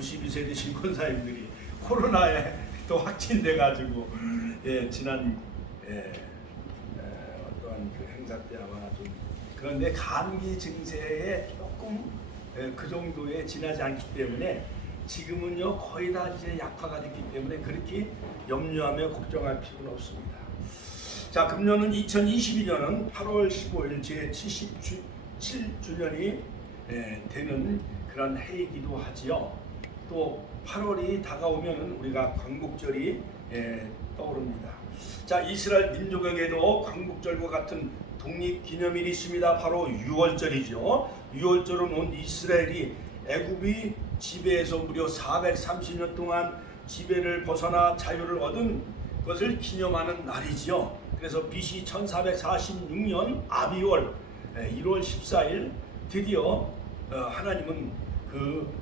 92세 되신 권사님들이 코로나에 또 확진돼 가지고 지난 어떠한 그 행사 때 아마 좀 그런데 감기 증세에 조금 그 정도에 지나지 않기 때문에 지금은요 거의 다 이제 약화가 됐기 때문에 그렇게 염려하며 걱정할 필요는 없습니다. 자, 금년은 2022년은 8월 15일 제 77주년이 되는 그런 해이기도 하지요. 또 8월이 다가오면 우리가 광복절이 떠오릅니다. 자, 이스라엘 민족에게도 광복절과 같은 독립기념일이 있습니다. 바로 6월절이죠. 6월절은 온 이스라엘이 애굽이 지배에서 무려 430년 동안 지배를 벗어나 자유를 얻은 것을 기념하는 날이지요. 그래서 BC 1446년 아비월 1월 14일 드디어 하나님은 그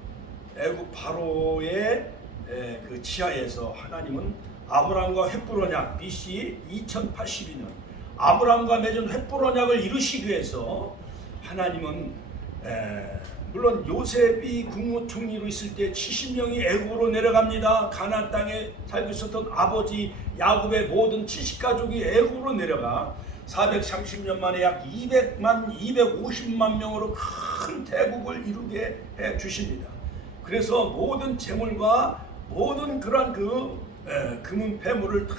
애굽 바로의 그 지하에서 하나님은 아브라함과 횃불 언약 BC 2082년 아브라함과 맺은 횃불 언약을 이루시기 위해서 하나님은 물론 요셉이 국무총리로 있을 때 70명이 애굽으로 내려갑니다. 가나안 땅에 살고 있었던 아버지 야곱의 모든 70가족이 애굽으로 내려가 430년 만에 약 250만 명으로 큰 대국을 이루게 해 주십니다. 그래서 모든 재물과 모든 그러한 금은 폐물을 다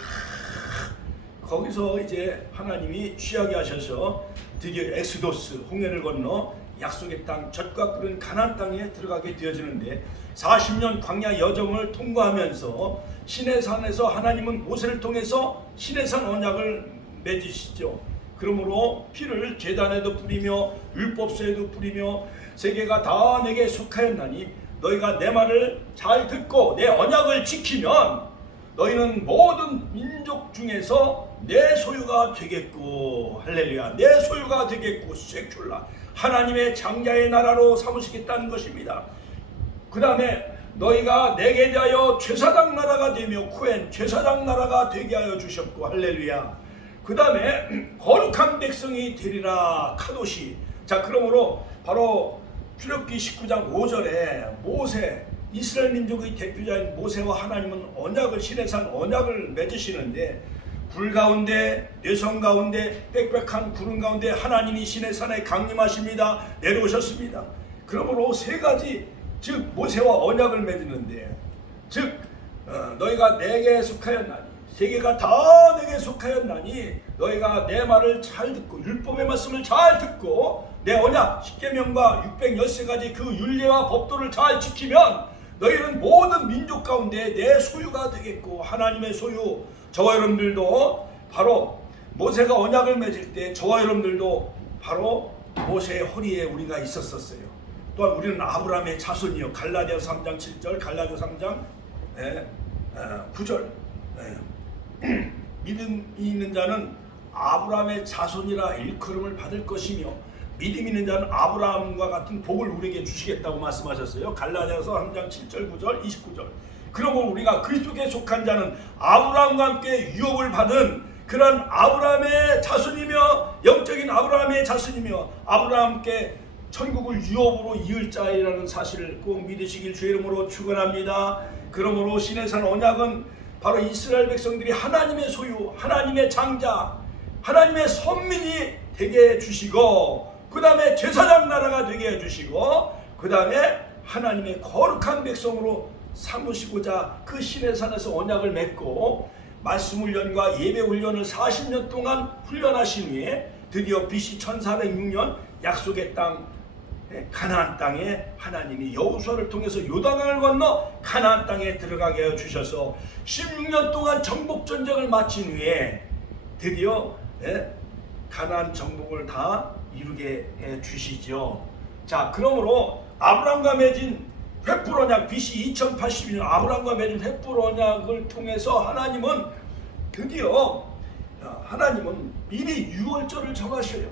거기서 이제 하나님이 취하게 하셔서 드디어 엑스도스 홍해를 건너 약속의 땅 젖과 끓은 가나안 땅에 들어가게 되어지는데 40년 광야 여정을 통과하면서 시내산에서 하나님은 모세를 통해서 시내산 언약을 맺으시죠. 그러므로 피를 제단에도 뿌리며 율법서에도 뿌리며 세계가 다 내게 속하였나니 너희가 내 말을 잘 듣고 내 언약을 지키면 너희는 모든 민족 중에서 내 소유가 되겠고 할렐루야 내 소유가 되겠고 세큘라 하나님의 장자의 나라로 삼으시겠다는 것입니다. 그 다음에 너희가 내게 대하여 제사장 나라가 되며 코엔 제사장 나라가 되게 하여 주셨고 할렐루야 그 다음에 거룩한 백성이 되리라 카도시. 자, 그러므로 바로 출애굽기 19장 5절에 모세 이스라엘 민족의 대표자인 모세와 하나님은 언약을 시내산 언약을 맺으시는데 불 가운데 뇌성 가운데 빽빽한 구름 가운데 하나님이 시내산에 강림하십니다. 내려오셨습니다. 그러므로 세 가지 즉 모세와 언약을 맺는데 즉 너희가 내게 속하였나니 세계가 다 내게 속하였나니 너희가 내 말을 잘 듣고 율법의 말씀을 잘 듣고 내 언약 10계명과 613가지 그 율례와 법도를 잘 지키면 너희는 모든 민족 가운데 내 소유가 되겠고 하나님의 소유. 저와 여러분들도 바로 모세가 언약을 맺을 때 저와 여러분들도 바로 모세의 허리에 우리가 있었어요. 또한 우리는 아브라함의 자손이요. 갈라디아서 3장 7절 갈라디아서 3장 9절 믿음이 있는 자는 아브라함의 자손이라 일컬음을 받을 것이며 믿음 있는 자는 아브라함과 같은 복을 우리에게 주시겠다고 말씀하셨어요. 갈라디아서 3장 7절 9절 29절. 그러므로 우리가 그리스도께 속한 자는 아브라함과 함께 유업을 받은 그런 아브라함의 자손이며 영적인 아브라함의 자손이며 아브라함께 천국을 유업으로 이을 자이라는 사실을 꼭 믿으시길 주의 이름으로 축원합니다. 그러므로 시내산 언약은 바로 이스라엘 백성들이 하나님의 소유, 하나님의 장자, 하나님의 선민이 되게 해주시고 그 다음에 제사장 나라가 되게 해주시고 그 다음에 하나님의 거룩한 백성으로 삼으시고자 그 시내산에서 언약을 맺고 말씀 훈련과 예배 훈련을 40년 동안 훈련하신 후에 드디어 BC 1406년 약속의 땅 가나안 땅에 하나님이 여호수아를 통해서 요단강을 건너 가나안 땅에 들어가게 해 주셔서 16년 동안 정복 전쟁을 마친 후에 드디어 가나안 정복을 다 이루게 해 주시죠. 자, 그러므로 아브라함과 맺은 횃불 언약 BC 2082년 아브라함과 맺은 횃불 언약을 통해서 하나님은 드디어 하나님은 미리 6월절을 정하셔요.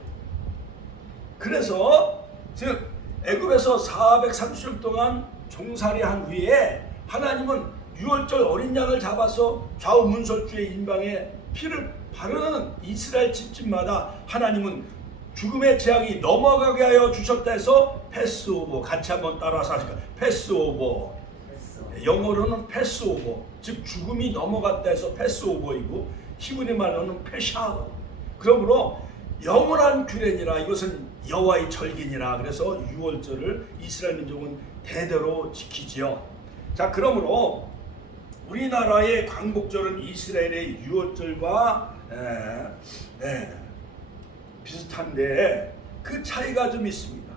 그래서 즉 애굽에서 430년 동안 종살이한 후에 하나님은 6월절 어린 양을 잡아서 좌우 문설주의 인방에 피를 바르는 이스라엘 집집마다 하나님은 죽음의 재앙이 넘어가게 하여 주셨다 해서 패스오버 같이 한번 따라서 하실까요? 패스오버 영어로는 패스오버, 즉 죽음이 넘어갔다 해서 패스오버이고 히브리 말로는 페샤. 그러므로 영원한 규례니라, 이것은 여호와의 절기니라. 그래서 유월절을 이스라엘 민족은 대대로 지키지요. 자, 그러므로 우리나라의 광복절은 이스라엘의 유월절과 비슷한데 그 차이가 좀 있습니다.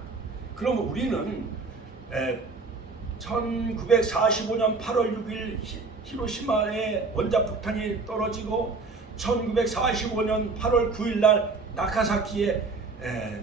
그러면 우리는 1945년 8월 6일 히로시마에 원자폭탄이 떨어지고 1945년 8월 9일 날 나카사키에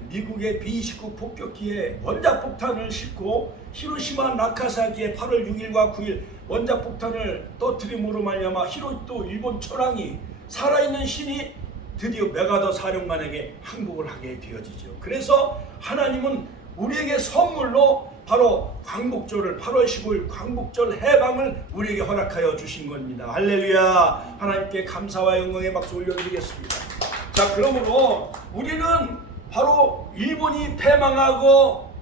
미국의 B-29 폭격기에 원자폭탄을 싣고 히로시마 나카사키에 8월 6일과 9일 원자폭탄을 터뜨림으로 말미암아 히로히토 일본 천황이 살아있는 신이 드디어 메가더 사령관에게 항복을 하게 되어지죠. 그래서 하나님은 우리에게 선물로 바로 광복절을 8월 15일 광복절 해방을 우리에게 허락하여 주신 겁니다. 할렐루야. 하나님께 감사와 영광의 박수 올려드리겠습니다. 자, 그러므로 우리는 바로 일본이 패망하고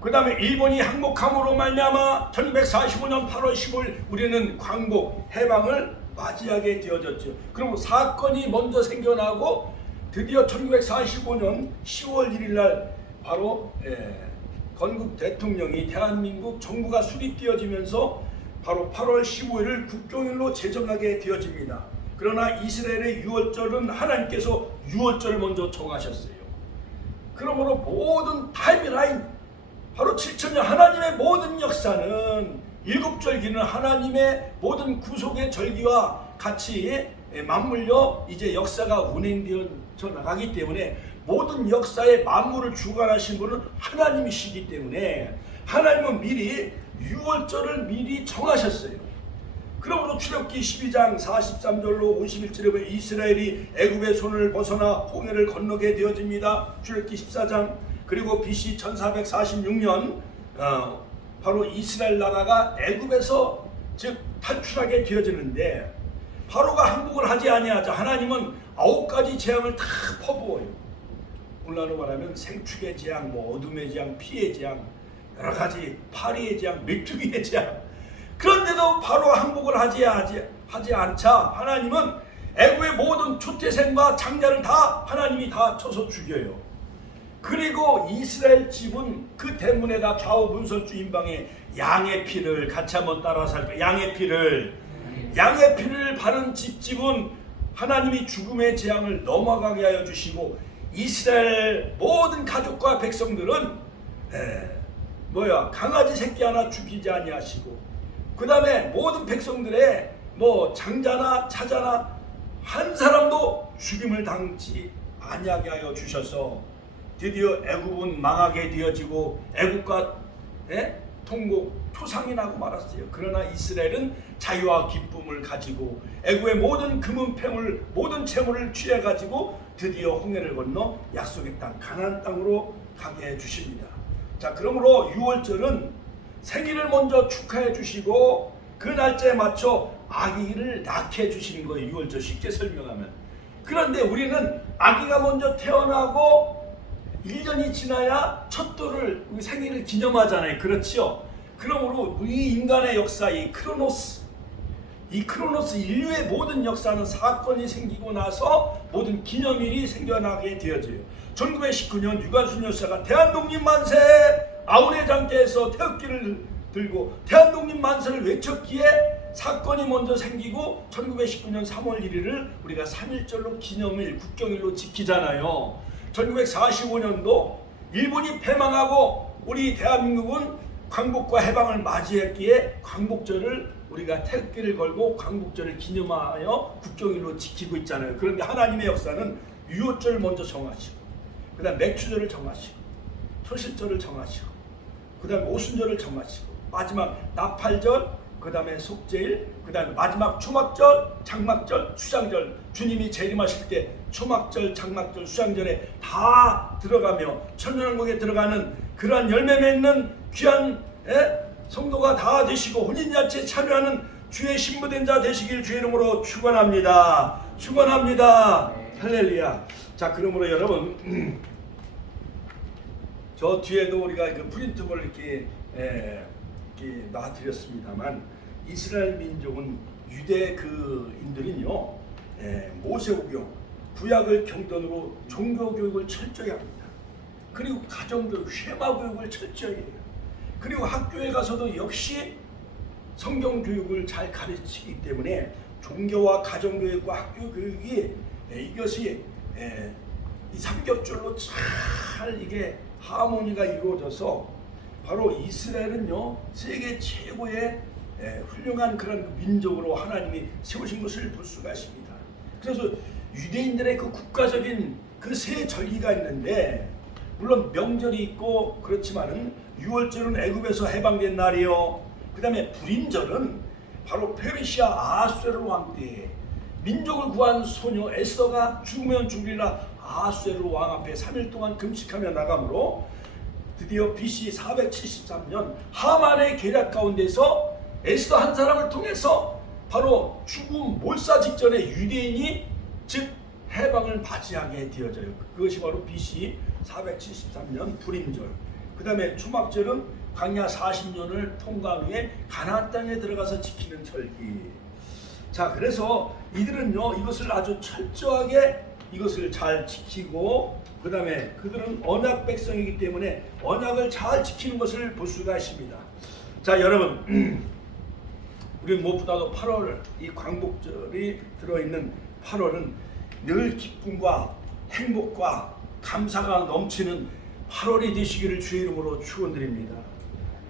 그 다음에 일본이 항복함으로 말미암아 1945년 8월 15일 우리는 광복 해방을 맞이하게 되어졌죠. 그리고 사건이 먼저 생겨나고 드디어 1945년 10월 1일 날 바로 건국 대통령이 대한민국 정부가 수립되어지면서 바로 8월 15일을 국경일로 제정하게 되어집니다. 그러나 이스라엘의 유월절은 하나님께서 유월절을 먼저 정하셨어요. 그러므로 모든 타임라인, 바로 7천년 하나님의 모든 역사는 일곱절기는 하나님의 모든 구속의 절기와 같이 맞물려 이제 역사가 운행되어 나가기 때문에 모든 역사의 만물을 주관하신 분은 하나님이시기 때문에 하나님은 미리 유월절을 미리 정하셨어요. 그러므로 출애굽기 12장 43절로 51절에 보면 이스라엘이 애굽의 손을 벗어나 홍해를 건너게 되어집니다. 출애굽기 14장. 그리고 BC 1446년 바로 이스라엘 나라가 애굽에서 즉 탈출하게 되어지는데 바로가 항복을 하지 아니하자 하나님은 9가지 재앙을 다 퍼부어요. 오늘날로 말하면 생축의 재앙, 어둠의 재앙, 피의 재앙, 여러 가지 파리의 재앙, 메뚜기의 재앙. 그런데도 바로 항복을 하지 않자 하나님은 애굽의 모든 초태생과 장자를 다 하나님이 다 쳐서 죽여요. 그리고 이스라엘 집은 그 대문에다 좌우 문설주 인방에 양의 피를 같이 한번 따라 살펴. 양의 피를 바른 집은 하나님이 죽음의 재앙을 넘어가게 하여 주시고 이스라엘 모든 가족과 백성들은 강아지 새끼 하나 죽이지 아니하시고 그 다음에 모든 백성들의 장자나 차자나 한 사람도 죽임을 당치 아니하게 하여 주셔서 드디어 애굽은 망하게 되어지고 애굽과 통곡 초상이 나고 말았어요. 그러나 이스라엘은 자유와 기쁨을 가지고 애굽의 모든 금은패물 모든 재물을 취해 가지고 드디어 홍해를 건너 약속의 땅 가나안 땅으로 가게 해 주십니다. 자, 그러므로 유월절은 생일을 먼저 축하해 주시고 그 날짜에 맞춰 아기를 낳게 해 주시는 거예요. 유월절 쉽게 설명하면. 그런데 우리는 아기가 먼저 태어나고 1년이 지나야 첫돌을 우리 생일을 기념하잖아요. 그렇지요? 그러므로 우리 인간의 역사 이 크로노스 인류의 모든 역사는 사건이 생기고 나서 모든 기념일이 생겨나게 되어져요. 1919년 유관순 여사가 대한독립 만세 아우레 장대에서 태극기를 들고 대한독립 만세를 외쳤기에 사건이 먼저 생기고 1919년 3월 1일을 우리가 3.1절로 기념일 국경일로 지키잖아요. 1945년도 일본이 패망하고 우리 대한민국은 광복과 해방을 맞이했기에 광복절을 우리가 태극기를 걸고 광복절을 기념하여 국경일로 지키고 있잖아요. 그런데 하나님의 역사는 유월절을 먼저 정하시고 그 다음 맥추절을 정하시고 초실절을 정하시고 그 다음에 오순절을 정하시고 마지막 나팔절 그 다음에 속죄일 그 다음에 마지막 초막절 장막절 수장절 주님이 재림하실 때 초막절 장막절 수장절에 다 들어가며 천년왕국에 들어가는 그러한 열매 맺는 귀한 성도가 다 되시고 혼인잔치에 참여하는 주의 신부된 자 되시길 주의 이름으로 축원합니다. 할렐루야. 자, 그러므로 여러분 저 뒤에도 우리가 그 프린트볼 이렇게 이렇게 놔드렸습니다만 이스라엘 민족은 유대 인들은요 모세오경 구약을 경전으로 종교 교육을 철저히 합니다. 그리고 가정교육, 쉐마 교육을 철저히 해요. 그리고 학교에 가서도 역시 성경 교육을 잘 가르치기 때문에 종교와 가정교육과 학교 교육이 이것이 이 삼겹줄로 잘 이게 하모니가 이루어져서 바로 이스라엘은요 세계 최고의 훌륭한 그런 민족으로 하나님이 세우신 것을 볼 수가 있습니다. 그래서 유대인들의 그 국가적인 그 세 절기가 있는데 물론 명절이 있고 그렇지만은 유월절은 애굽에서 해방된 날이요. 그 다음에 불임절은 바로 페르시아 아수에르 왕 때에 민족을 구한 소녀 에스더가 죽으면 죽으리라 아수에르 왕 앞에 3일 동안 금식하며 나가므로 드디어 BC 473년 하만의 계략 가운데서 에스더 한 사람을 통해서 바로 죽음 몰사 직전에 유대인이 즉 해방을 맞이하게 되어져요. 그것이 바로 BC 473년 불임절. 그 다음에 초막절은 광야 40년을 통과한 후에 가나안 땅에 들어가서 지키는 절기. 자, 그래서 이들은요 이것을 아주 철저하게 이것을 잘 지키고 그 다음에 그들은 언약 백성이기 때문에 언약을 잘 지키는 것을 볼 수가 있습니다. 자, 여러분 우리 무엇보다도 8월 이 광복절이 들어있는 8월은 늘 기쁨과 행복과 감사가 넘치는 8월이 되시기를 주의 이름으로 축원드립니다.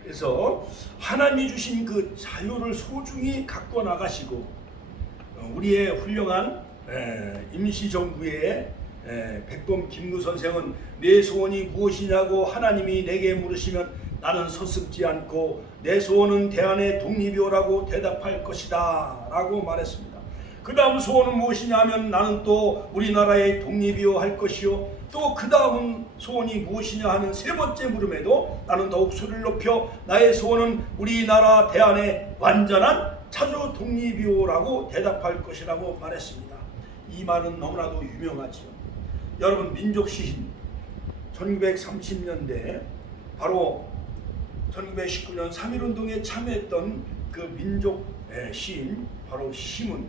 그래서 하나님이 주신 그 자유를 소중히 갖고 나가시고 우리의 훌륭한 임시정부의 백범 김구 선생은 내 소원이 무엇이냐고 하나님이 내게 물으시면 나는 서슴지 않고 내 소원은 대한의 독립이오라고 대답할 것이다 라고 말했습니다. 그 다음 소원은 무엇이냐 하면 나는 또 우리나라의 독립이요 할 것이요 또 그 다음은 소원이 무엇이냐 하는 세 번째 물음에도 나는 더욱 소리를 높여 나의 소원은 우리나라 대한의 완전한 차주 독립이오라고 대답할 것이라고 말했습니다. 이 말은 너무나도 유명하지요. 여러분 민족 시인 1930년대 바로 1919년 3.1운동에 참여했던 그 민족 시인 바로 시문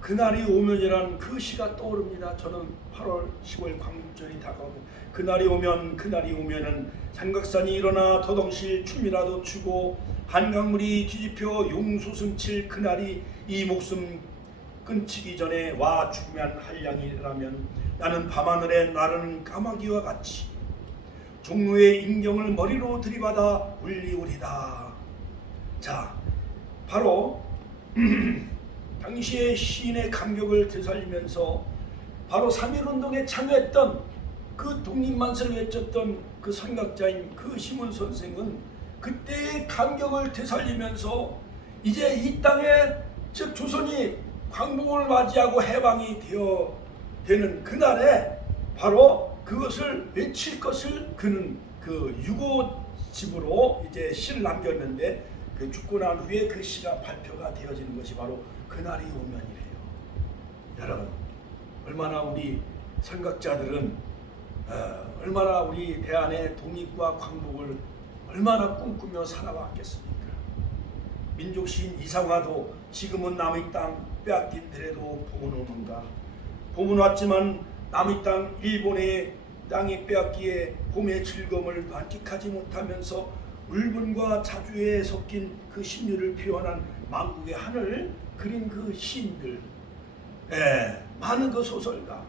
그날이 오면이라는 그 시가 떠오릅니다. 저는 8월 10월 광복절이 다가오고 그날이 오면은 삼각산이 일어나 더덩실 춤이라도 추고 한강물이 뒤집혀 용수승칠 그날이 이 목숨 끊치기 전에 와 죽으면 한량이라면 나는 밤하늘에 나르는 까마귀와 같이 종로의 인경을 머리로 들이받아 울리우리다. 자, 바로 당시의 시인의 감격을 되살리면서 바로 3.1운동에 참여했던 그 독립만세를 외쳤던 그 선각자인 그 시문 선생은 그때의 감격을 되살리면서 이제 이 땅에 즉 조선이 광복을 맞이하고 해방이 되는 그날에 바로 그것을 외칠 것을 그는 그 유고집으로 이제 시를 남겼는데 그 죽고 난 후에 그 시가 발표가 되어지는 것이 바로 그날이 오면이래요. 여러분 얼마나 우리 선각자들은 얼마나 우리 대한의 독립과 광복을 얼마나 꿈꾸며 살아왔겠습니까? 민족 시인 이상화도 지금은 남의 땅 빼앗긴 데라도 봄은 오는가. 봄은 왔지만 남의 땅 일본의 땅이 빼앗기에 봄의 즐거움을 만끽하지 못하면서 울분과 자주에 섞인 그 심리를 표현한 만국의 하늘 그린 그 시인들, 많은 그 소설가,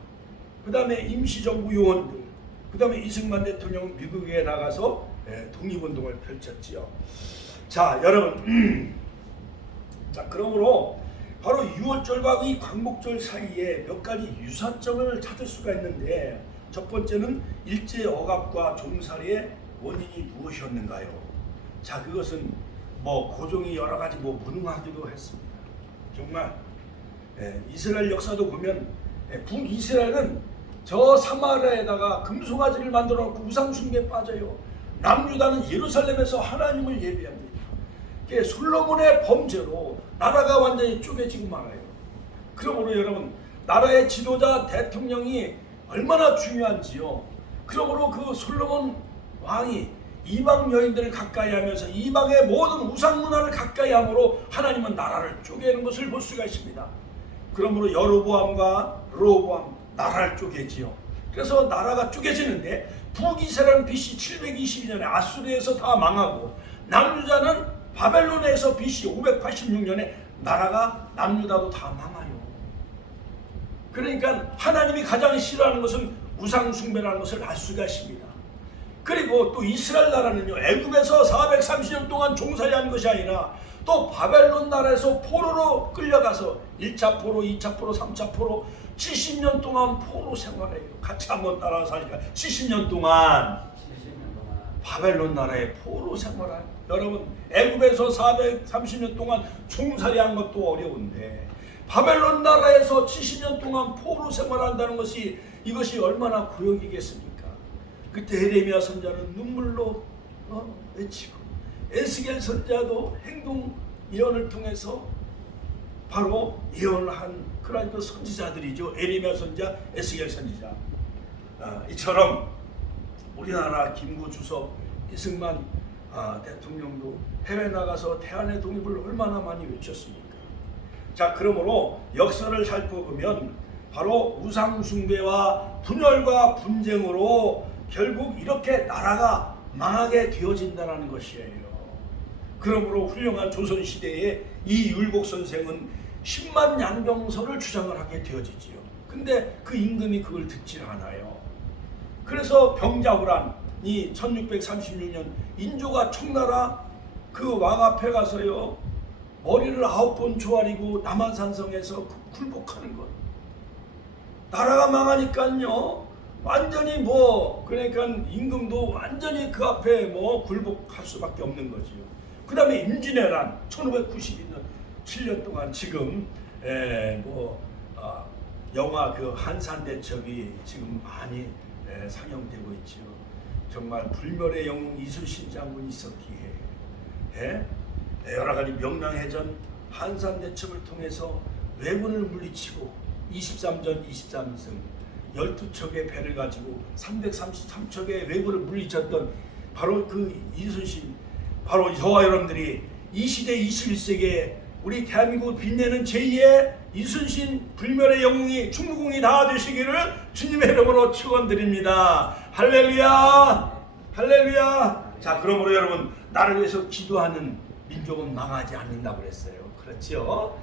그 다음에 임시정부 요원들, 그 다음에 이승만 대통령 미국에 나가서 독립운동을 펼쳤지요. 자, 여러분, 자 그러므로 바로 유월절과 이 광복절 사이에 몇 가지 유사점을 찾을 수가 있는데 첫 번째는 일제 억압과 종살이의 원인이 무엇이었는가요? 자, 그것은 고종이 여러 가지 무능하기도 했습니다. 정말 이스라엘 역사도 보면 북이스라엘은 저 사마리아에다가 금송아지를 만들어 놓고 우상숭배에 빠져요. 남유다는 예루살렘에서 하나님을 예배합니다. 솔로몬의 범죄로 나라가 완전히 쪼개지고 말아요. 그러므로 여러분 나라의 지도자 대통령이 얼마나 중요한지요. 그러므로 그 솔로몬 왕이 이방 여인들을 가까이 하면서 이방의 모든 우상 문화를 가까이 함으로 하나님은 나라를 쪼개는 것을 볼 수가 있습니다. 그러므로 여로보암과 르호보암 나라를 쪼개지요. 그래서 나라가 쪼개지는데 북이스라엘은 BC 722년에 아수르에서 다 망하고 남유다는 바벨론에서 BC 586년에 나라가 남유다도 다 망하요. 그러니까 하나님이 가장 싫어하는 것은 우상 숭배라는 것을 알 수가 있습니다. 그리고 또 이스라엘 나라는요, 애굽에서 430년 동안 종살이한 것이 아니라 또 바벨론 나라에서 포로로 끌려가서 1차 포로, 2차 포로, 3차 포로 70년 동안 포로 생활해요. 같이 한번 따라서 하니까 70년 동안 바벨론 나라의 포로 생활해요. 여러분, 애굽에서 430년 동안 종살이한 것도 어려운데 바벨론 나라에서 70년 동안 포로 생활한다는 것이 이것이 얼마나 고역이겠습니까? 그때 에레미야 선지자는 눈물로 외치고 에스겔 선지자도 행동 예언을 통해서 바로 예언을 한 그런 그 선지자들이죠. 에레미야 선지자, 에스겔 선지자. 이처럼 우리나라 김구 주석, 이승만 대통령도 해외 나가서 대한의 독립을 얼마나 많이 외쳤습니까? 자, 그러므로 역사를 살펴보면 바로 우상 숭배와 분열과 분쟁으로 결국 이렇게 나라가 망하게 되어진다는 것이에요. 그러므로 훌륭한 조선시대에 이 율곡 선생은 10만 양병설을 주장을 하게 되어지지요. 근데 그 임금이 그걸 듣질 않아요. 그래서 병자호란이 1636년 인조가 청나라 그 왕 앞에 가서요, 머리를 9번 조아리고 남한산성에서 굴복하는 것. 나라가 망하니까요, 완전히 그러니까 임금도 완전히 그 앞에 굴복할 수밖에 없는 거지요. 그 다음에 임진왜란 1592년 7년 동안 지금 영화 그 한산대첩이 지금 많이 상영되고 있지요. 정말 불멸의 영웅 이순신 장군이 있었기에 여러 가지 명랑해전 한산대첩을 통해서 왜군을 물리치고 23전 23승 12척의 배를 가지고 333척의 왜군을 물리쳤던 바로 그 이순신, 바로 저와 여러분들이 이 시대 21세기에 우리 대한민국을 빛내는 제2의 이순신 불멸의 영웅이 충무공이 다 되시기를 주님의 이름으로 축원드립니다. 할렐루야, 할렐루야. 자, 그러므로 여러분, 나를 위해서 기도하는 민족은 망하지 않는다고 그랬어요. 그렇죠?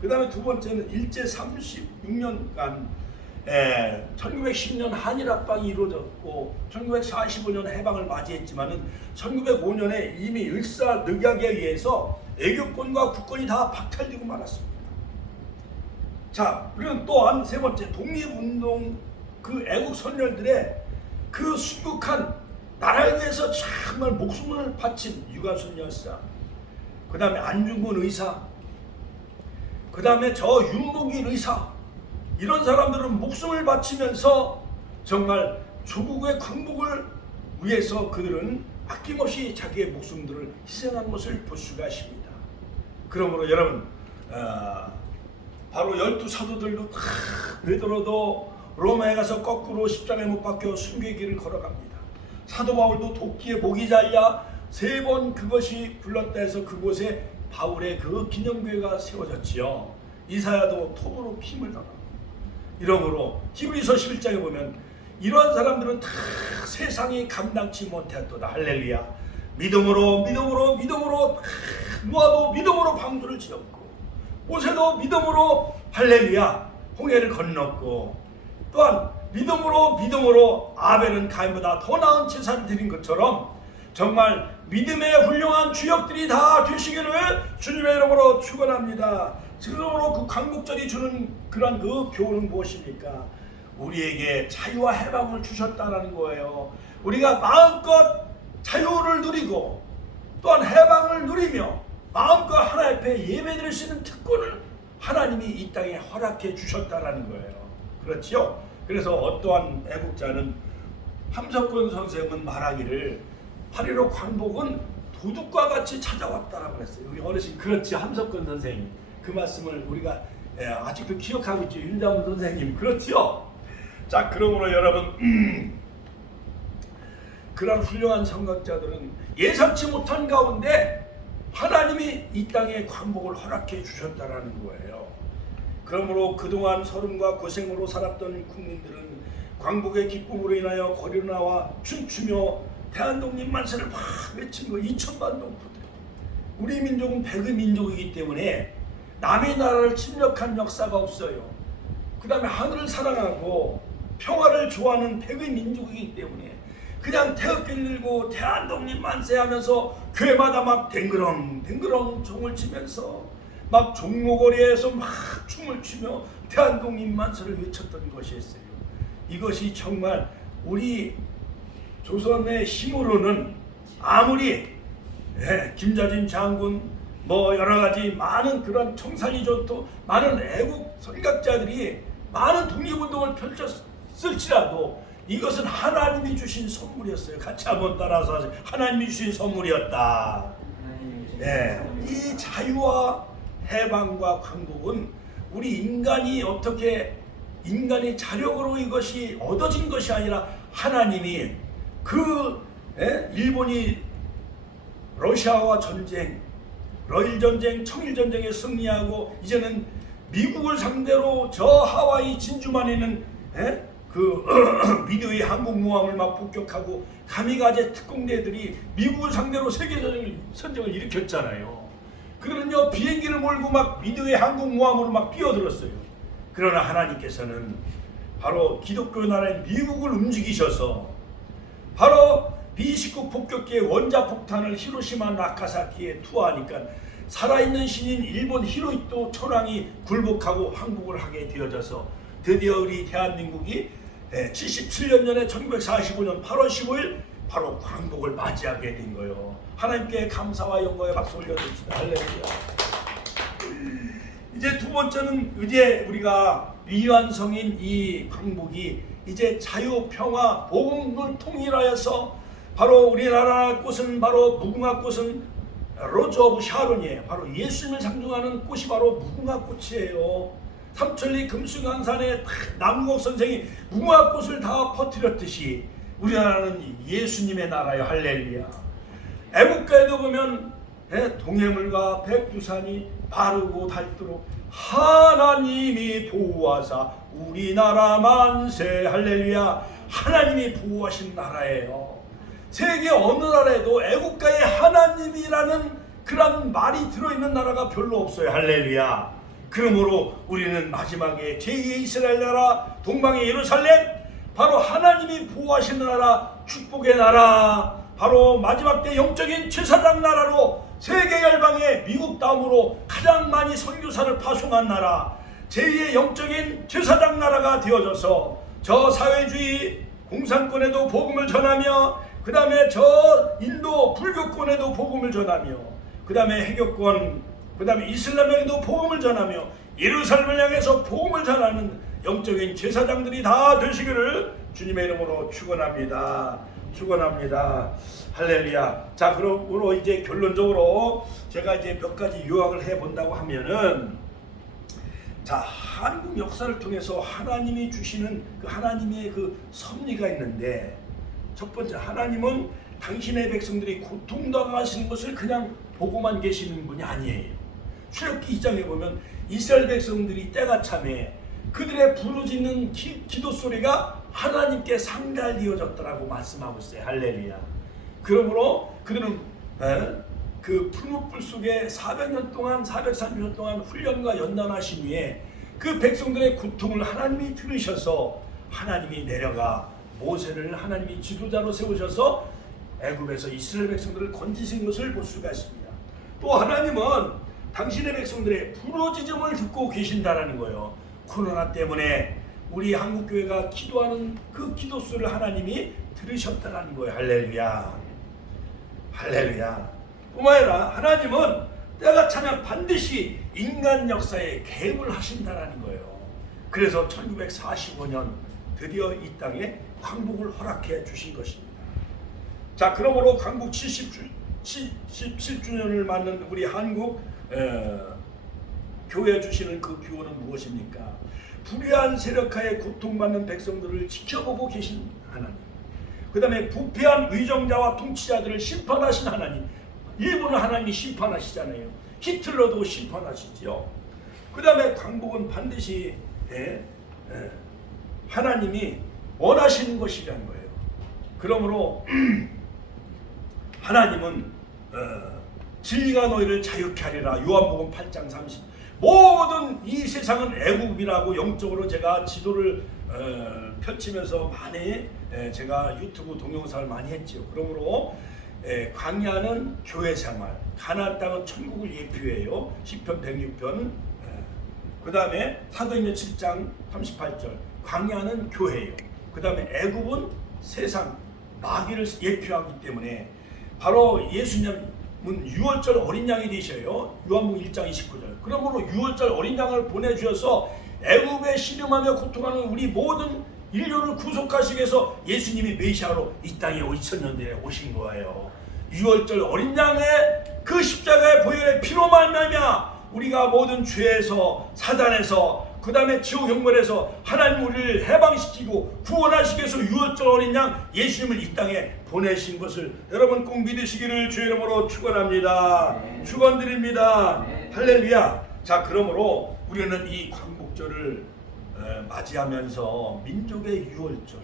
그 다음에 두 번째는 일제 36년간 1910년 한일합방이 이루어졌고 1945년 해방을 맞이했지만은 1905년에 이미 일사늑약에 의해서 애교권과 국권이 다 박탈되고 말았습니다. 자, 그리고 또한 세 번째, 독립운동 그 애국 선열들의 그 순국한 나라를 위해서 정말 목숨을 바친 유관순 열사, 그 다음에 안중근 의사, 그 다음에 저 윤복일 의사, 이런 사람들은 목숨을 바치면서 정말 조국의 광복을 위해서 그들은 아낌없이 자기의 목숨들을 희생한 것을 볼 수가 있습니다. 그러므로 여러분, 바로 12사도들도 다 베드로도 로마에 가서 거꾸로 십자가에 못 박혀 순교의 길을 걸어갑니다. 사도 바울도 도끼에 목이 잘려 3번 그것이 굴렀다 해서 그곳에 바울의 그 기념교회가 세워졌지요. 이사야도 톱으로 피 물다가. 이러므로 히브리서 11장에 보면 이러한 사람들은 다 세상이 감당치 못했도다. 할렐루야. 믿음으로 노아도 믿음으로 방주를 지었고 모세도 믿음으로 할렐루야 홍해를 건넜고 또한 믿음으로 아벨은 가인보다 더 나은 제사를 드린 것처럼 정말 믿음의 훌륭한 주역들이 다 되시기를 주님의 이름으로 축원합니다. 그러므로 그 광복절이 주는 그런 그 교훈은 무엇입니까? 우리에게 자유와 해방을 주셨다는 거예요. 우리가 마음껏 자유를 누리고 또한 해방을 누리며 마음껏 하나님 앞에 예배드릴 수 있는 특권을 하나님이 이 땅에 허락해 주셨다는 거예요. 그렇지요? 그래서 어떠한 애국자는 함석권 선생은 말하기를 8.15 광복은 도둑과 같이 찾아왔다라고 했어요. 우리 어르신 그렇지, 함석권 선생님 그 말씀을 우리가 아직도 기억하고 있죠. 윤자문 선생님 그렇죠? 자, 그러므로 여러분 그런 훌륭한 선각자들은 예상치 못한 가운데 하나님이 이 땅에 광복을 허락해 주셨다라는 거예요. 그러므로 그동안 서름과 고생으로 살았던 국민들은 광복의 기쁨으로 인하여 거리로 나와 춤추며 대한독립 만세를 막 외친 거 2천만 동포들. 우리 민족은 백의 민족이기 때문에 남의 나라를 침략한 역사가 없어요. 그 다음에 하늘을 사랑하고 평화를 좋아하는 백의 민족이기 때문에 그냥 태극기를 들고 대한독립 만세하면서 교회마다 막 댕그렁 댕그렁 종을 치면서 막 종로거리에서 막 춤을 추며 대한독립 만세를 외쳤던 것이었어요. 이것이 정말 우리 조선의 힘으로는 아무리 김자진 장군 뭐 여러가지 많은 그런 청산이전투 많은 애국 선각자들이 많은 독립운동을 펼쳤을지라도 이것은 하나님이 주신 선물이었어요. 같이 한번 따라서 하세요. 하나님이 주신 선물이었다. 이 자유와 해방과 광복은 우리 인간이 어떻게 인간의 자력으로 이것이 얻어진 것이 아니라 하나님이 일본이 러시아와 전쟁, 러일 전쟁, 청일 전쟁에 승리하고 이제는 미국을 상대로 저 하와이 진주만에 있는 미드웨이 항공모함을 막 폭격하고 가미가제 특공대들이 미국을 상대로 세계선전을 일으켰잖아요. 그거는요 비행기를 몰고 막 미드웨이 항공모함으로 막 뛰어들었어요. 그러나 하나님께서는 바로 기독교 나라인 미국을 움직이셔서 바로 B-29 폭격기의 원자폭탄을 히로시마 나카사키에 투하하니까 살아있는 신인 일본 히로히토 천황이 굴복하고 항복을 하게 되어져서 드디어 우리 대한민국이 77년 전에 1945년 8월 15일 바로 광복을 맞이하게 된 거예요. 하나님께 감사와 영광의 박수 올려드립시다. 할렐루야. 이제 두 번째는 이제 우리가 위완성인 이 광복이 이제 자유, 평화, 복음을 통일하여서 바로 우리나라 꽃은 바로 무궁화 꽃은 로즈 오브 샤론이에요. 바로 예수님을 상징하는 꽃이 바로 무궁화 꽃이에요. 삼천리 금수강산에 남궁옥 선생이 무궁화 꽃을 다 퍼뜨렸듯이 우리나라는 예수님의 나라요. 할렐루야. 애국가에도 보면 동해물과 백두산이 바르고 닳도록 하나님이 보호하사 우리나라 만세. 할렐루야. 하나님이 보호하신 나라예요. 세계 어느 나라에도 애국가에 하나님이라는 그런 말이 들어있는 나라가 별로 없어요. 할렐루야. 그러므로 우리는 마지막에 제2의 이스라엘 나라, 동방의 예루살렘, 바로 하나님이 보호하시는 나라, 축복의 나라, 바로 마지막 때 영적인 제사장 나라로 세계 열방에 미국 다음으로 가장 많이 선교사를 파송한 나라, 제2의 영적인 제사장 나라가 되어져서 저 사회주의 공산권에도 복음을 전하며 그 다음에 저 인도 불교권에도 복음을 전하며 그 다음에 해교권 그 다음에 이슬람에게도 복음을 전하며 예루살렘을 향해서 복음을 전하는 영적인 제사장들이 다 되시기를 주님의 이름으로 축원합니다. 축원합니다. 할렐루야. 자, 그러므로 이제 결론적으로 제가 이제 몇 가지 요약을 해 본다고 하면은, 자, 한국 역사를 통해서 하나님이 주시는 그 하나님의 그 섭리가 있는데, 첫 번째, 하나님은 당신의 백성들이 고통당하시는 것을 그냥 보고만 계시는 분이 아니에요. 출애굽기 2장에 보면 이스라엘 백성들이 때가 참에 그들의 부르짖는 기도 소리가 하나님께 상달되어졌더라고 말씀하고 있어요. 할렐루야. 그러므로 그들은 그 풀무불 속에 400년 동안 430년 동안 훈련과 연단하신 후에 그 백성들의 고통을 하나님이 들으셔서 하나님이 내려가 모세를 하나님이 지도자로 세우셔서 애굽에서 이스라엘 백성들을 건지신 것을 볼 수가 있습니다. 또 하나님은 당신의 백성들의 부르짖음을 듣고 계신다라는 거예요. 코로나 때문에 우리 한국교회가 기도하는 그 기도소를 하나님이 들으셨다라는 거예요. 할렐루야. 할렐루야. 뿐만 아니라 하나님은 때가 차면 반드시 인간 역사에 개입을 하신다라는 거예요. 그래서 1945년 드디어 이 땅에 광복을 허락해 주신 것입니다. 자, 그러므로 광복 77주년을 맞는 우리 한국 교회 주시는 그 교훈은 무엇입니까? 불의한 세력하에 고통받는 백성들을 지켜보고 계신 하나님, 그 다음에 부패한 위정자와 통치자들을 심판하신 하나님. 일본은 하나님이 심판하시잖아요. 히틀러도 심판하시지요. 그 다음에 광복은 반드시 하나님이 원하시는 것이라는 거예요. 그러므로 하나님은 진리가 너희를 자유케 하리라. 요한복음 8장 30. 모든 이 세상은 애국이라고 영적으로 제가 지도를 펼치면서 많이 제가 유튜브 동영상을 많이 했지요. 그러므로 광야는 교회 생활, 가나안 땅은 천국을 예표해요. 시편 106편. 그 다음에 사도행전 7장 38절. 광야는 교회예요. 그 다음에 애국은 세상 마귀를 예표하기 때문에 바로 예수님은 유월절 어린 양이 되셔요. 요한복음 1장 29절. 그러므로 유월절 어린 양을 보내주셔서 애굽에 신음하며 고통하는 우리 모든 인류를 구속하시기 위해서 예수님이 메시아로 이 땅에 2000년 전에 오신 거예요. 유월절 어린 양의 그 십자가의 보혈의 피로 말미암아 우리가 모든 죄에서 사단에서 그 다음에 지옥 형벌에서 하나님 우리를 해방시키고 구원하시기 위해서 유월절 어린 양 예수님을 이 땅에 보내신 것을 여러분 꼭 믿으시기를 주의 이름으로 축원합니다. 네. 축원드립니다. 네. 할렐루야. 자, 그러므로 우리는 이 광복절을 맞이하면서 민족의 유월절,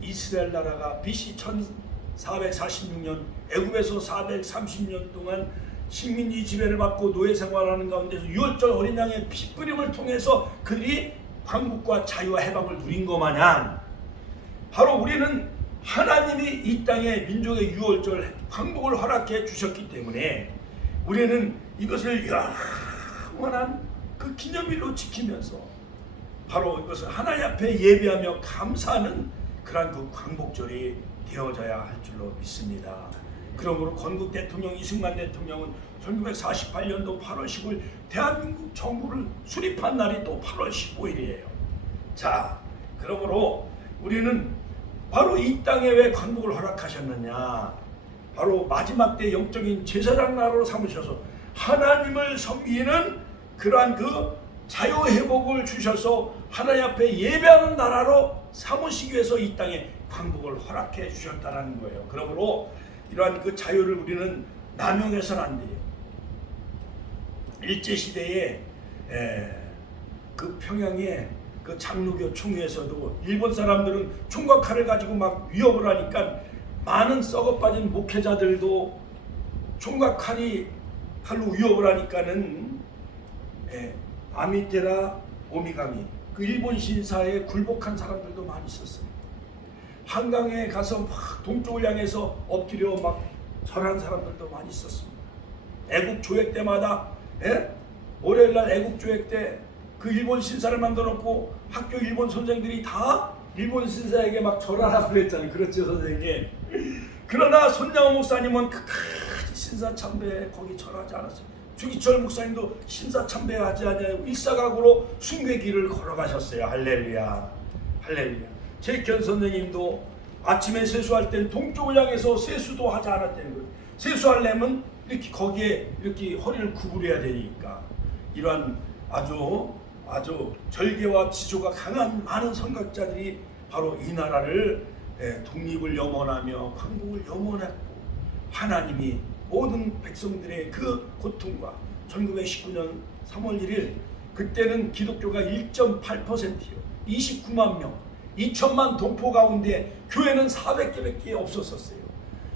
이스라엘 나라가 BC 1446년 애굽에서 430년 동안 식민지 지배를 받고 노예 생활하는 가운데서 유월절 어린 양의 피뿌림을 통해서 그들이 광복과 자유와 해방을 누린 것 마냥 바로 우리는 하나님이 이 땅에 민족의 유월절 광복을 허락해 주셨기 때문에 우리는 이것을 영원한 그 기념일로 지키면서 바로 이것을 하나님 앞에 예배하며 감사하는 그러한 그 광복절이 되어져야 할 줄로 믿습니다. 그러므로 건국 대통령 이승만 대통령은 1948년도 8월 10일 대한민국 정부를 수립한 날이 또 8월 15일이에요. 자, 그러므로 우리는 바로 이 땅에 왜 광복을 허락하셨느냐? 바로 마지막 때 영적인 제사장 나라로 삼으셔서 하나님을 섬기는 그러한 그 자유회복을 주셔서 하나님 앞에 예배하는 나라로 삼으시기 위해서 이 땅에 광복을 허락해 주셨다는 거예요. 그러므로 이러한 그 자유를 우리는 남용해서는 안 돼요. 일제시대에 그 평양의 그 장로교 총회에서도 일본 사람들은 총과 칼을 가지고 막 위협을 하니까 많은 썩어빠진 목회자들도 총과 칼로 위협을 하니까는 아미테라 오미가미 그 일본 신사에 굴복한 사람들도 많이 있었어요. 한강에 가서 막 동쪽을 향해서 엎드려 막 절한 사람들도 많이 있었습니다. 애국 조약 때마다 월요일날 애국 조약 때 그 일본 신사를 만들어 놓고 학교 일본 선생들이 다 일본 신사에게 막 절하라고 그랬잖아요. 그렇죠, 선생님? 그러나 손양호 목사님은 끝까지 신사 참배에 거기 절하지 않았어요. 주기철 목사님도 신사 참배하지 않아요. 일사각으로 순교의 길을 걸어가셨어요. 할렐루야, 할렐루야. 제익현 선생님도 아침에 세수할 땐 동쪽을 향해서 세수도 하지 않았다는 거예요. 세수하려면 이렇게 거기에 이렇게 허리를 구부려야 되니까. 이러한 아주 절개와 지조가 강한 많은 선각자들이 바로 이 나라를 독립을 염원하며 광복을 염원했고 하나님이 모든 백성들의 그 고통과 1919년 3월 1일 그때는 기독교가 1.8%요. 29만 명, 2천만 동포 가운데 교회는 400개밖에 없었어요.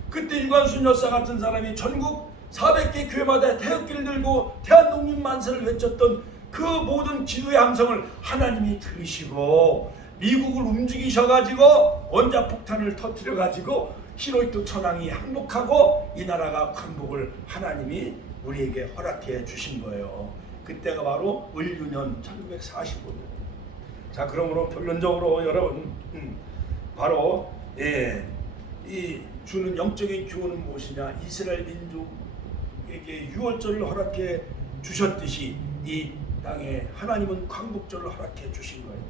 그때 유관순 여사 같은 사람이 전국 400개 교회마다 태극기를 들고 대한독립 만세를 외쳤던 그 모든 기도의 함성을 하나님이 들으시고 미국을 움직이셔가지고 원자폭탄을 터뜨려가지고 히로히토 천황이 항복하고 이 나라가 광복을 하나님이 우리에게 허락해 주신 거예요. 그때가 바로 을유년 1945년. 자, 그러므로 결론적으로 여러분 바로 이 주는 영적인 교훈은 무엇이냐? 이스라엘 민족에게 유월절을 허락해 주셨듯이 이 땅에 하나님은 광복절을 허락해 주신 거예요.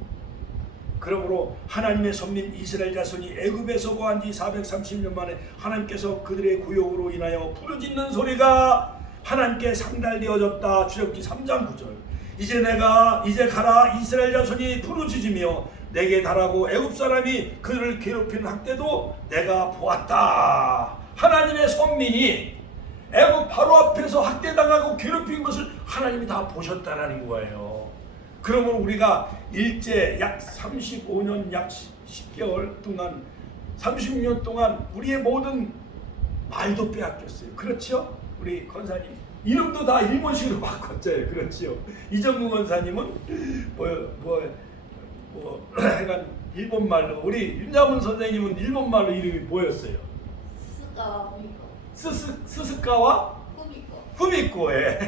그러므로 하나님의 선민 이스라엘 자손이 애굽에서 거한 지 430년 만에 하나님께서 그들의 구역으로 인하여 부르짖는 소리가 하나님께 상달되어졌다. 출애굽기 3장 9절. 이제 가라. 이스라엘 자손이 부르짖으며 내게 달하고 애굽 사람이 그를 괴롭히는 학대도 내가 보았다. 하나님의 선민이 애굽 바로 앞에서 학대당하고 괴롭힌 것을 하나님이 다 보셨다라는 거예요. 그러면 우리가 일제 약 35년 약 10개월 동안 30년 동안 우리의 모든 말도 빼앗겼어요. 그렇죠? 우리 권사님 이름도 다 일본식으로 바꿨어요. 그렇죠? 이정구 권사님은 약간 일본말로, 우리 윤자문 선생님은 일본말로 이름이 뭐였어요? 스스카와 후미코에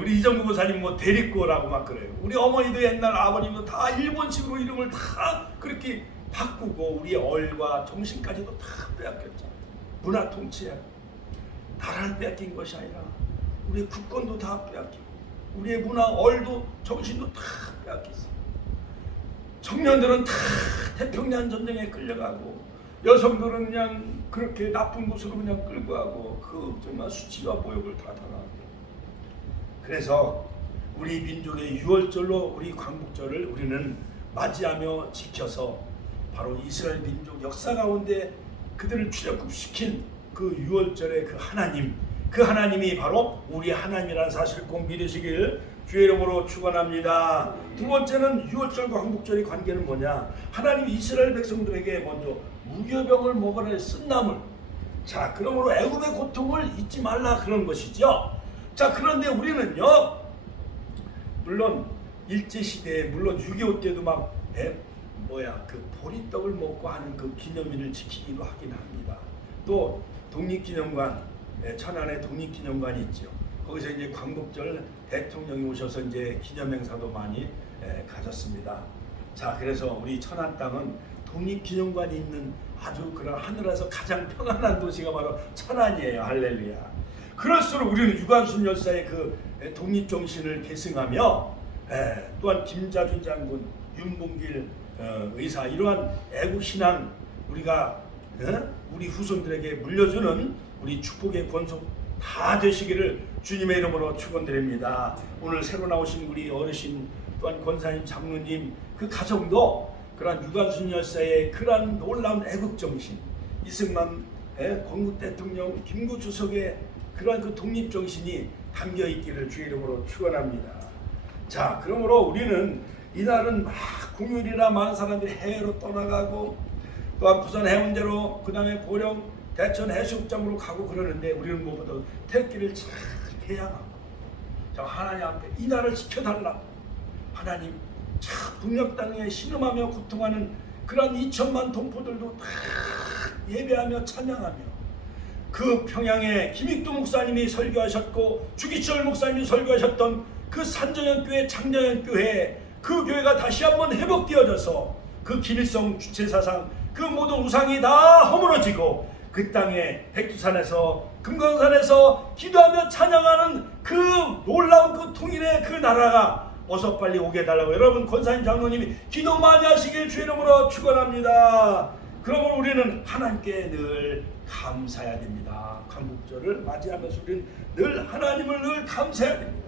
우리 이정구 권사님 뭐 대리코라고 막 그래요. 우리 어머니도 옛날 아버님도 다 일본식으로 이름을 다 그렇게 바꾸고 우리의 얼과 정신까지도 다 빼앗겼잖아요. 문화 통치야. 나라를 빼앗긴 것이 아니라 우리의 국권도 다 빼앗기고 우리의 문화, 얼도 정신도 다 빼앗겼어요. 청년들은 다 태평양 전쟁에 끌려가고 여성들은 그냥 그렇게 나쁜 곳으로 그냥 끌고 가고 그 정말 수치와 모욕을 다 당하고. 그래서 우리 민족의 유월절로 우리 광복절을 우리는 맞이하며 지켜서 바로 이스라엘 민족 역사 가운데 그들을 출애굽시킨 그 유월절의 그 하나님이 바로 우리 하나님이라는 사실을 꼭 믿으시길 주의 이름으로 축원합니다. 두 번째는 유월절과 광복절의 관계는 뭐냐? 하나님이 이스라엘 백성들에게 먼저 무교병을 먹으라 쓴나물. 자, 그러므로 애굽의 고통을 잊지 말라 그런 것이죠. 자, 그런데 우리는요, 물론 일제 시대에 물론 6.25 때도 막 그 보리떡을 먹고 하는 그 기념일을 지키기도 하긴 합니다. 또 독립기념관, 천안에 독립기념관이 있죠. 거기서 이제 광복절 대통령이 오셔서 이제 기념행사도 많이 가졌습니다. 자, 그래서 우리 천안 땅은 독립기념관이 있는 아주 그런 하늘에서 가장 평안한 도시가 바로 천안이에요. 할렐루야. 그럴수록 우리는 유관순 열사의 그 독립정신을 계승하며 또한 김자준 장군, 윤봉길 의사 이러한 애국신앙 우리가 우리 후손들에게 물려주는 우리 축복의 권속 다 되시기를 주님의 이름으로 축원드립니다. 오늘 새로 나오신 우리 어르신 또한 권사님, 장로님 그 가정도 그러한 유관순 열사의 그러한 놀라운 애국정신, 이승만 건국 대통령, 김구 주석의 그러한 그 독립정신이 담겨있기를 주의 이름으로 축원합니다. 자, 그러므로 우리는 이날은 막 공휴일이라 많은 사람들이 해외로 떠나가고 또한 부산 해운대로 그 다음에 보령 대천 해수욕장으로 가고 그러는데 우리는 무엇보다 태극기를 잘 개양하고 자, 하나님 앞에 이 나라를 지켜달라. 하나님 참 북녘 땅에 신음하며 고통하는 그런 2천만 동포들도 다 예배하며 찬양하며 그 평양에 김익두 목사님이 설교하셨고 주기철 목사님이 설교하셨던 그 산정현교회, 장정현교회 그 교회가 다시 한번 회복되어져서 그 김일성 주체사상 그 모든 우상이 다 허물어지고 그 땅에 백두산에서 금강산에서 기도하며 찬양하는 그 놀라운 그 통일의 그 나라가 어서 빨리 오게 해달라고 여러분 권사님 장로님이 기도 많이 하시길 주의 이름으로 축원합니다. 그러므로 우리는 하나님께 늘 감사해야 됩니다. 광복절을 맞이하면서 우리는 늘 하나님을 늘 감사해야 됩니다.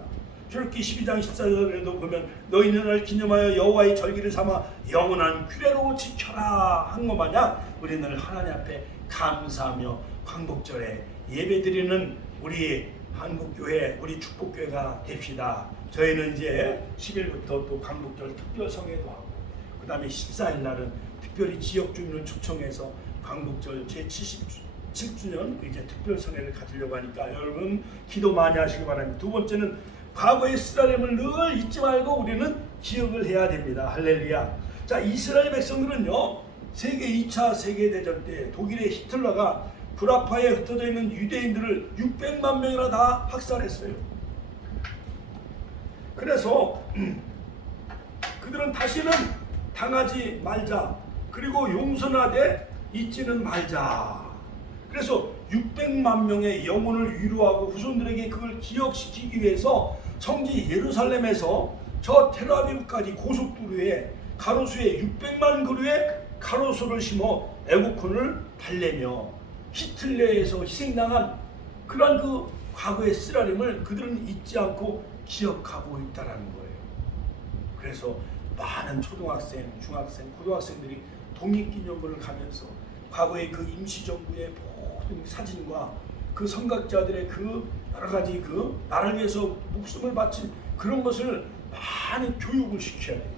출애굽기 12장 14절에도 보면 너희는 날 기념하여 여호와의 절기를 삼아 영원한 규례로 지켜라 한 것 마냥 우리는 늘 하나님 앞에 감사하며 광복절에 예배드리는 우리 한국교회, 우리 축복교회가 됩시다. 저희는 이제 10일부터 또 광복절 특별성회도 하고 그 다음에 14일 날은 특별히 지역 주민을 초청해서 광복절 제77주년 이제 특별성회를 가지려고 하니까 여러분 기도 많이 하시기 바랍니다. 두 번째는 과거의 이스라엘을 늘 잊지 말고 우리는 기억을 해야 됩니다. 할렐루야. 자, 이스라엘 백성들은요 세계 2차 세계대전 때 독일의 히틀러가 불화파에 흩어져 있는 유대인들을 600만 명이나 다 학살했어요. 그래서 그들은 다시는 당하지 말자, 그리고 용서하되 잊지는 말자. 그래서 600만 명의 영혼을 위로하고 후손들에게 그걸 기억시키기 위해서 성지 예루살렘에서 저 텔아비브까지 고속도로에 가로수에 600만 그루의 가로수를 심어 애국군을 달래며 히틀러에서 희생당한 그러한 그 과거의 쓰라림을 그들은 잊지 않고 기억하고 있다는 거예요. 그래서 많은 초등학생, 중학생, 고등학생들이 독립기념관을 가면서 과거의 그 임시정부의 모든 사진과 그 선각자들의 그 여러 가지 그 나라를 위해서 목숨을 바친 그런 것을 많이 교육을 시켜야 돼요.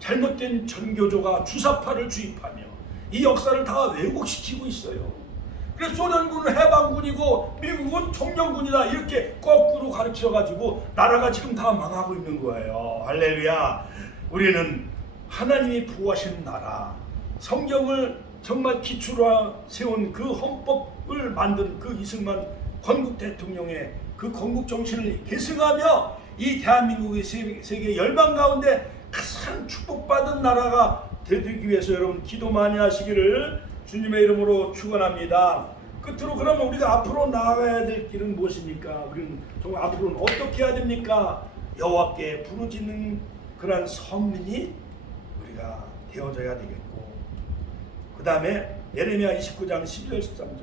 잘못된 전교조가 주사파를 주입하며 이 역사를 다 왜곡시키고 있어요. 그래서 소련군은 해방군이고 미국은 청년군이다 이렇게 거꾸로 가르쳐가지고 나라가 지금 다 망하고 있는 거예요. 할렐루야. 우리는 하나님이 부하신 나라, 성경을 정말 기초로 세운 그 헌법을 만든 그 이승만 건국 대통령의 그 건국 정신을 계승하며 이 대한민국의 세계 열방 가운데 가장 축복받은 나라가 되기 위해서 여러분 기도 많이 하시기를 주님의 이름으로 축원합니다. 끝으로 그러면 우리가 앞으로 나아가야 될 길은 무엇입니까? 우리는 정말 앞으로는 어떻게 해야 됩니까? 여호와께 부르짖는 그러한 선민이 우리가 되어져야 되겠고, 그 다음에 예레미야 29장 10절 13절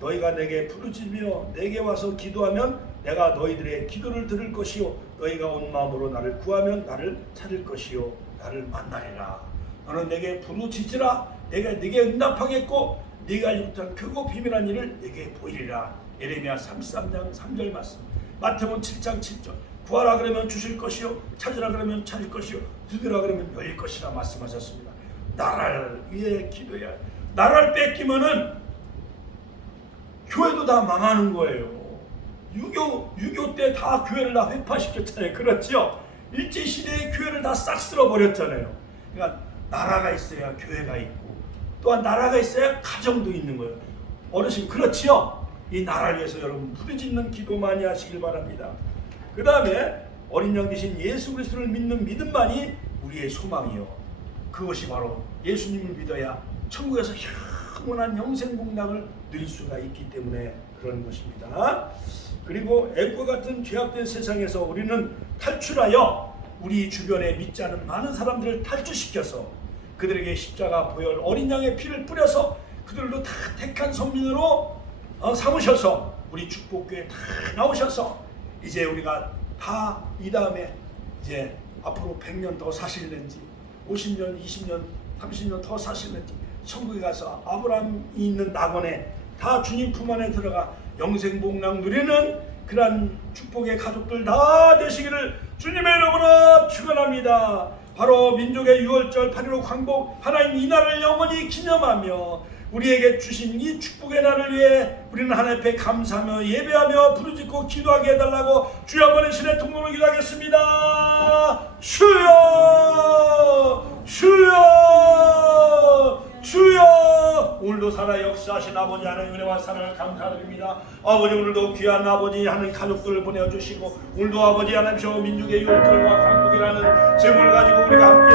너희가 내게 부르짖으며 내게 와서 기도하면 내가 너희들의 기도를 들을 것이요 너희가 온 마음으로 나를 구하면 나를 찾을 것이요 나를 만나리라. 너는 내게 부르짖으라. 내가 네게 응답하겠고 네가 알지 못한 크고 비밀한 일을 내게 보이리라. 예레미야 33장 3절 말씀. 마태복음 7장 7절 구하라 그러면 주실 것이요 찾으라 그러면 찾을 것이요 두드라 그러면 열릴 것이라 말씀하셨습니다. 나라를 위해 기도해야 해. 나라를 뺏기면은 교회도 다 망하는 거예요. 6.25 때 다 교회를 다 회파시켰잖아요. 그렇죠? 일제시대의 교회를 다 싹 쓸어버렸잖아요. 그러니까 나라가 있어야 교회가 있고 또한 나라가 있어야 가정도 있는 거예요. 어르신 그렇지요? 이 나라를 위해서 여러분 부르짖는 기도 많이 하시길 바랍니다. 그 다음에 어린 양 대신 예수 그리스도를 믿는 믿음만이 우리의 소망이요. 그것이 바로 예수님을 믿어야 천국에서 영원한 영생복락을 누릴 수가 있기 때문에 그런 것입니다. 그리고 애국과 같은 죄악된 세상에서 우리는 탈출하여 우리 주변에 믿지 않은 많은 사람들을 탈출시켜서 그들에게 십자가 보혈 어린 양의 피를 뿌려서 그들도 다 택한 선민으로 삼으셔서 우리 축복교회에 다 나오셔서 이제 우리가 다 이 다음에 이제 앞으로 100년 더 사실는지 50년, 20년, 30년 더 사실는지 천국에 가서 아브라함이 있는 낙원에 다 주님 품 안에 들어가 영생복락 누리는 그러한 축복의 가족들 다 되시기를 주님의 이름으로 축원합니다. 바로 민족의 6월절 8.15 광복 하나님 이 날을 영원히 기념하며 우리에게 주신 이 축복의 날을 위해 우리는 하나님 앞에 감사하며 예배하며 부르짖고 기도하게 해달라고 주여 한번 신의 통로로 기도하겠습니다. 주여 주여 주여. 오늘도 살아 역사하신 아버지 하나님 은혜와 사랑을 감사드립니다. 아버지 오늘도 귀한 아버지 하나님 가족들을 보내주시고 오늘도 아버지 하나님 저 민족의 6월절과 광복이라는 제목을 가지고 우리가 함께